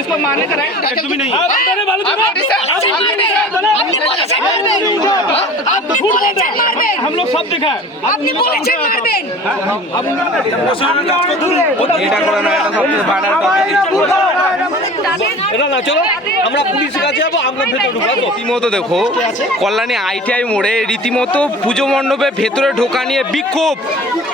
इसको मारने का राइट भी नहीं। हम लोग सब देखा है। রীতিমতো দেখো কল্যাণী আইটিআই মোড়ে রীতিমতো পুজো মণ্ডপে ভেতরে ঢোকা নিয়ে বিক্ষোভ।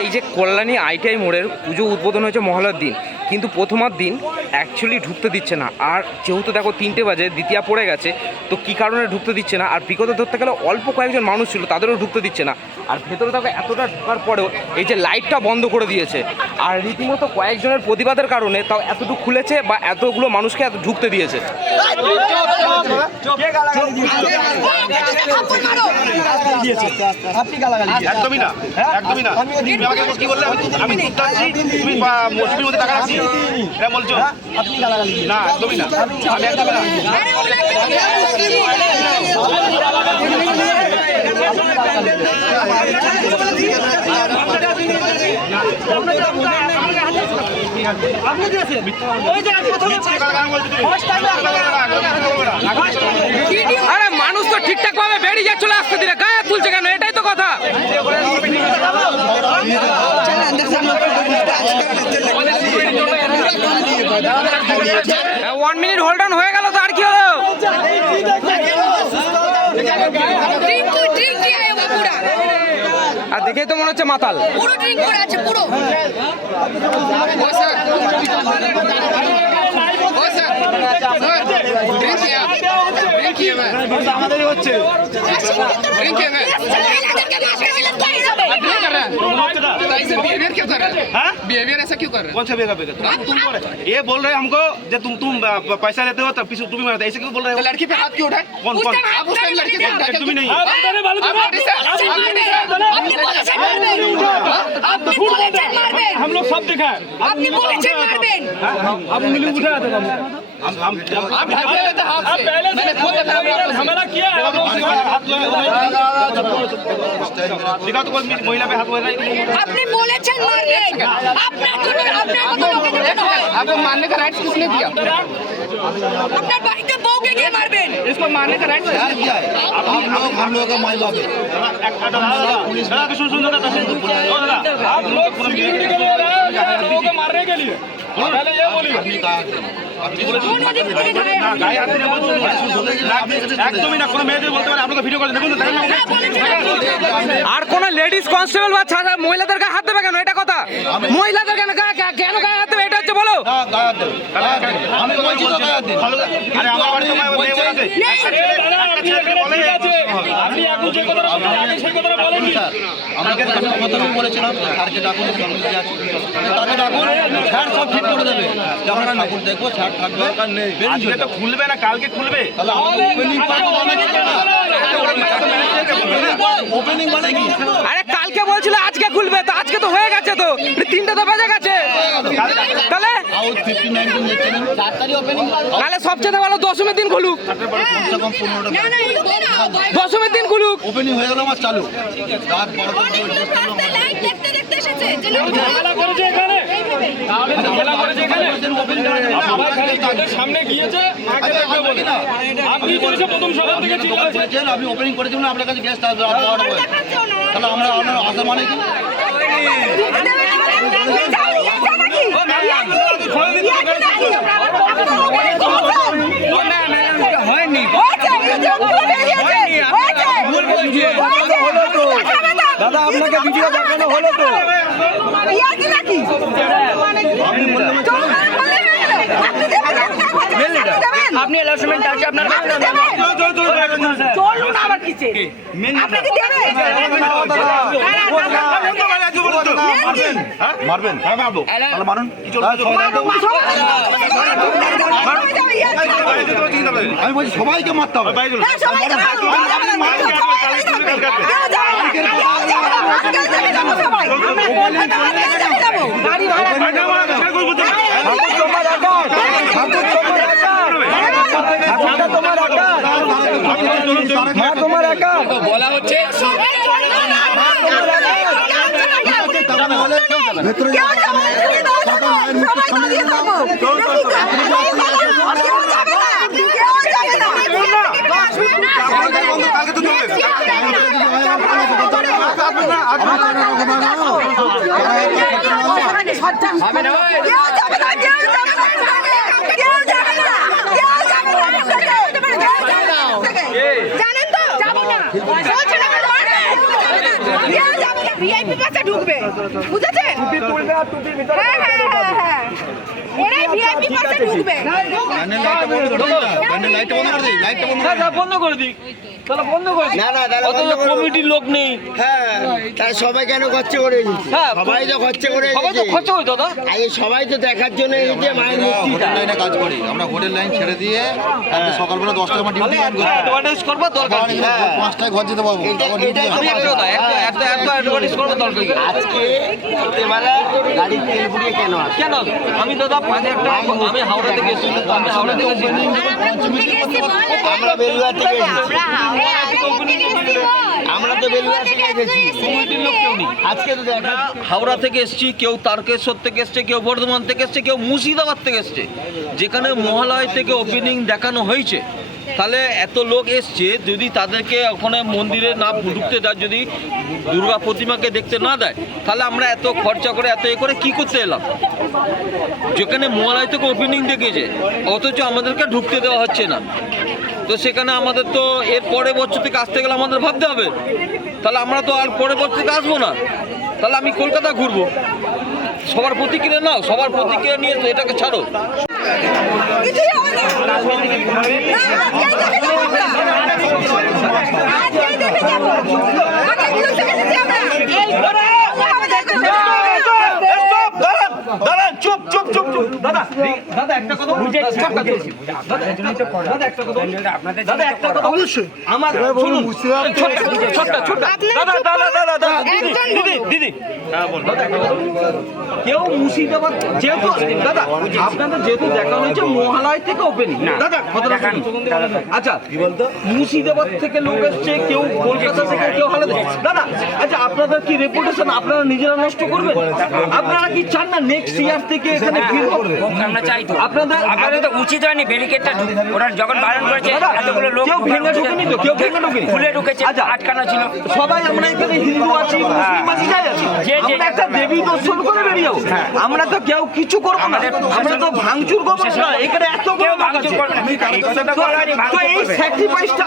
এই যে কল্যাণী আইটিআই মোড়ের পুজো উদ্বোধন হয়েছে মহলার দিন, কিন্তু প্রথমার দিন অ্যাকচুয়ালি ঢুকতে দিচ্ছে না। আর যেহেতু দেখো 3টে বাজে দ্বিতীয়া পড়ে গেছে, তো কী কারণে ঢুকতে দিচ্ছে না। আর বিগত ধরতে গেলে অল্প কয়েকজন মানুষ ছিল, তাদেরও ঢুকতে দিচ্ছে না। আর ভেতরে দেখো এতটা ঢোকার পরেও এই যে লাইটটা বন্ধ করে দিয়েছে। আর রীতিমতো কয়েকজনের প্রতিবাদের কারণে তাও এতটুকু খুলেছে বা এতগুলো মানুষকে এত ঢুকতে দিয়েছে। একদমই না, একদমই না। তুমি আমাকে কি বললে? আমি তুমি মোটিভের মধ্যে টাকা রাখছি এটা বলছো? আপনি গালাগালি না, একদমই না। আমি একদমই না। আরে মানুষ তো ঠিকঠাক ভাবে বেরিয়ে চলে আসতে দিলে, গায়ে তুলছে কেন? এটাই তো কথা। 1 মিনিট হোল্ড অন হয়ে গেল তো, আর কি হলো? আর দেখেই তো মনে হচ্ছে মাতাল। পুরো ড্রিঙ্ক করে আছে পুরো। আমাদেরই হচ্ছে बिहेवियर क्यों कर रहे हैं? बिहेवियर ऐसा क्यों कर रहे हैं? कौन सा बेगा बेगा तुम बोल रहे? ये बोल रहे हमको जब तुम पैसा लेते हो तब तुम भी मारते, ऐसे क्यों बोल रहे हो? लड़की पे हाथ क्यों उठाए? कौन कौन? आप उस टाइम लड़की से उठाए तुम भी नहीं। हम लोग सब देखा है। আপনি বলেছেন মারবেন। अब उंगली उठाया था आप ढके हुए थे हाथ से। मैंने खुद देखा हमारा किया है। दिखा तो कोई महिला पे हाथ लगा ही नहीं। আপনি বলেছেন মারবেন। আপনার জন্য আপনার মতো লোকেদের জন্য হয়। आपको मारने का राइट किसने दिया? আপনার বাড়িতে বউকে গিয়ে মারবেন। इसको मारने का राइट किसने दिया है? हम लोग का माई बाप है। सुन सुन आप लोग सिक्योरिटी के लिए रहे हो या लोगों को मारने के लिए? पहले ये बोलिए। একদমই না, কোনো মেয়েদের বলতে পারে আপনাকে ভিডিও করে দেখুন তো। আর কোন লেডিস কনস্টেবল বা ছাড়া মহিলাদের গায়ে হাত দেবে কেন? এটা কথা। মহিলাদের কেন কেন গায়ে হাত দেবে? এটা হচ্ছে বলো। আমি বলছি তো গায়ে দিন। আরে আমার বাড়িতে মেয়ে বলে আছে। আপনি এখন যে কথাটা বলছেন আগে সেই কথাটা বলেননি। আমাকে কথা বলেছিলাম স্যারকে ডাকুন, তাকে ডাকুন, স্যার সব ঠিক করে দেবে। যখন ডাকুন দেখবো স্যার থাকবে, দরকার নেই। আজকে তো খুলবে না, কালকে খুলবে। তাহলে ওপেনিং মানে কি? আরে কালকে বলছিল আজকে খুলবে, তো আজকে তো হয়ে গেছে, তো 3টে তো বেজে গেছে। তাহলে আউট 15-19 দেখছিলেন, 4 তারিখ ওপেনিং। তাহলে সবচেয়ে ভালো দশমীর দিন খুলুক। কমসে কম 15টা না না এরকম না। দশমীর দিন খুলুক। ওপেনিং হয়ে গেল আমার চালু। রাত 12টা অনেকগুলো রাস্তায় লাইট দেখতে দেখতে এসেছে। যে ঝামেলা করেছে এখানে, তাহলে ঝামেলা করেছে এখানে। আমার খালি তাদের সামনে গিয়েছে মাকে দেখবে বলে। আপনি বলেছে প্রথম সকাল থেকে চিল্লাচ্ছে। আমি ওপেনিং করেছি না, আপনার কাছে গেস্ট আসবে রাত 12টা পরে। তাহলে আমরা আসা মানে কি? দাদা আপনাকে ভিডিও দেখানো হলো তো। আপনি অ্যালাউন্সমেন্ট আছে আপনার চলুন আবার কিসে? আপনি কি দেবেন? মারবেন? হ্যাঁ মারবো। তাহলে মারুন। আমি বলছি সবাইকে মারতে হবে। তোমার একা বলা হচ্ছে ভেতরে হবে না কেউ যাবে না কেউ যাবে না কেউ যাবে না কেউ যাবে না জানেন তো যাব না বলছেন আমার মারবে কেউ যাবে না ভিআইপি পাসে ঢুকবে বুঝেছেন টুপি তুলবে আর টুপির ভিতরে হ্যাঁ এরাই ভিআইপি পাসে ঢুকবে লাইটটা বন্ধ করে দিই তাহলে বন্ধ করে দিই না না তাহলে অত কমিটির লোক নেই হ্যাঁ তাহলে সবাই কেন খরচা করে দিচ্ছে হ্যাঁ, সবাই তো খরচা করে সবাই তো খরচা হয় দাদা আরে সবাই তো দেখার জন্য এই যে মায়ের মূর্তিটা লাইনে কাজ করি আমরা হোটেল লাইন ছেড়ে দিয়ে আজকে সকালবেলা 10টার সময় ডিউটি জয়েন করি অ্যাডভান্টেজ করবার দরকার নেই। হ্যাঁ। 5টায় ঘর যেতে পারবো এটা- আবার duty এটাই তো আছে। আমি একটা কথা এত অ্যাডভান্টেজ করবার দরকার কি? আজকে রাত্রেবেলা গাড়ির তেল পুড়িয়ে কেন আসে কেন আমি দাদা আমি হাওড়া থেকে এসেছি আমি হাওড়া থেকে এসেছি আমরা বেলুয়া থেকে এসেছি আমরা তো বেলুয়া থেকে এসেছি কমিটির লোক কেউ নেই আজকে তো দেখা হাওড়া থেকে এসেছি কেউ তারকেশ্বর থেকে এসছে কেউ বর্ধমান থেকে এসছে কেউ মুর্শিদাবাদ থেকে এসছে যেখানে মহালয় থেকে ওপেনিং দেখানো হয়েছে তাহলে এত লোক এসছে যদি তাদেরকে ওখানে মন্দিরে না ঢুকতে দেয় যদি দুর্গা প্রতিমাকে দেখতে না দেয় তাহলে আমরা এত খরচা করে এত করে কি করতে এলাম যেখানে মহালয় থেকে ওপেনিং দেখেছে অথচ আমাদেরকে ঢুকতে দেওয়া হচ্ছে না তো সেখানে আমাদের তো এর পরের বছর থেকে আসতে গেলে আমাদের ভাবতে হবে তাহলে আমরা তো আর পরের বছর থেকে আসবো না তাহলে আমি কলকাতা ঘুরবো সবার প্রতিক্রিয়া নাও সবার প্রতিক্রিয়া নিয়ে তো এটাকে ছাড়ো কিছুই হবে না আজকেই দেখে যাবো আজকে বুঝে গেছি আমরা এই করে দাদা চুপ চুপ চুপ চুপ দাদা দাদা একটা কথা দাদা একটা কথা দাদা একটা কথা অবশ্যই আমার শুনুন ছোট্ট দাদা দাদা দাদা দাদা দিদি হ্যাঁ বল কেউ মুর্শিদাবাদ যেহেতু দাদা আপনাদের যেহেতু দেখানো হয়েছে মহালয় থেকে ওপেনিং দাদা কথাটা শুনুন আচ্ছা কি বলতো মুর্শিদাবাদ থেকে লোক এসছে কেউ কলকাতা থেকে কেউ হালে দাদা আচ্ছা আপনাদের কি রেপুটেশন আপনারা নিজেরা নষ্ট করবেন আপনারা কি চান না নেক্সট ইয়ার থেকে এখানে ভিড় হবে আমরা চাই তো আপনাদের আপনাদের তো উচিত হয়নি ব্যারিকেডটা ওরা যখন বারণ করেছে এতগুলো লোক কেউ ভেঙে ঢুকেনি তো কেউ ভেঙে ঢুকেনি খুলে ঢুকেছে আচ্ছা আটকানো ছিল সবাই আমরা এখানে হিন্দু আছি মুসলিম আছি যাই আছি আমরা একটা দেবী দর্শন করে বেরিয়ে যাবো আমরা তো কেউ কিছু করবো না আমরা তো ভাঙচুর করবো না এখানে এত কেউ ভাঙচুর করবে না। এই কথাটা বলা হয়নি, তো ভাঙচুর এই করবে না। স্যাক্রিফাইসটা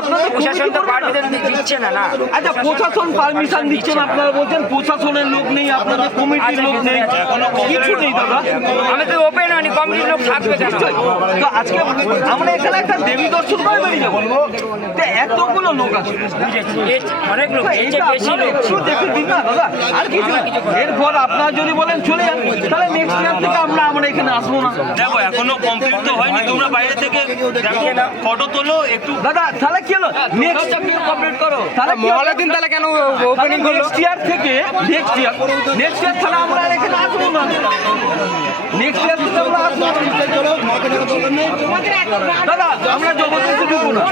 আপনাদের প্রশাসন তো করবে না? পারমিশন দিচ্ছে না না আচ্ছা প্রশাসন পারমিশন দিচ্ছেন আপনারা বলছেন প্রশাসনের লোক নেই আপনাদের কমিটির লোক নেই কিছু নেই দাদা আমি তো ওপেন হয়নি কমিটির লোক থাকবে কেন তো আজকে আমরা এখানে একটা দেবী দর্শন করে বেরিয়ে যাবো তো এতগুলো লোক আছে বুঝেছি অনেক লোক এর চেয়ে বেশি লোক একটু দেখে দিন না দাদা আর কিছু না। এরপর আপনারা যদি বলেন চলে যান তাহলে নেক্সট ইয়ার থেকে আমরা এখানে আসবো না দেখো এখনো কমপ্লিট তো হয়নি তোমরা বাইরে থেকে দেখো ফটো তোলো একটু দাদা তাহলে কি হলো নেক্সট কমপ্লিট করো তাহলে মহালয়ার দিন তাহলে কেন ওপেনিং করলো নেক্সট ইয়ার থেকে নেক্সট ইয়ার তাহলে আমরা আর এখানে আসবো না নেক্সট ইয়ার থেকে আমরা আসবো না। দাদা আমরা জবরদস্তি ঢুকবো না